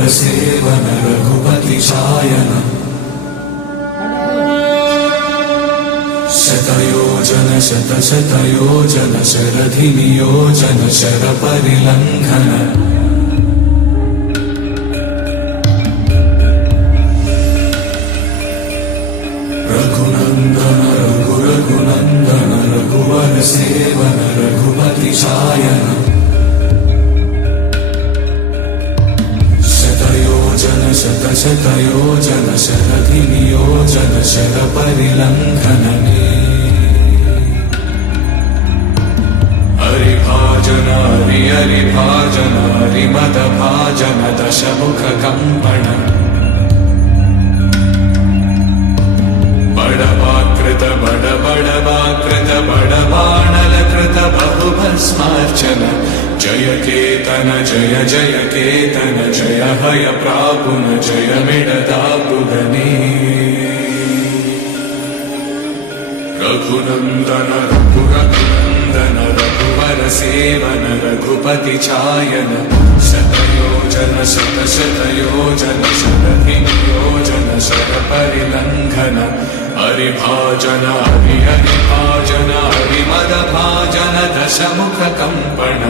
रघुवर seven Raghupati चायन शतयोजन शतशतयोजन शरधि नियोजन sir परिलंघन Raghunandan Raghunandan रघुवर seven Raghupati चायन शतयोजन शतशतयोजन शरधि नियोजन sir परिलंघन हरिभाजन हरिभाजन हरिमद भाजन दशमुख कंपन बड़वाकृत बड़बाणल कृत बहुभस्मार्चन जय केतन जय जय केतन जय हय प्रापुन जय मिडदापुगने रघुनंदन रघुनंदन रघुवर सेवन रघुपति चायन शतयोजन शतशतयोजन शरधि नियोजन शर परिलंघन हरिभाजन हरिभाजन हरिमद भाजन दशमुख कंपन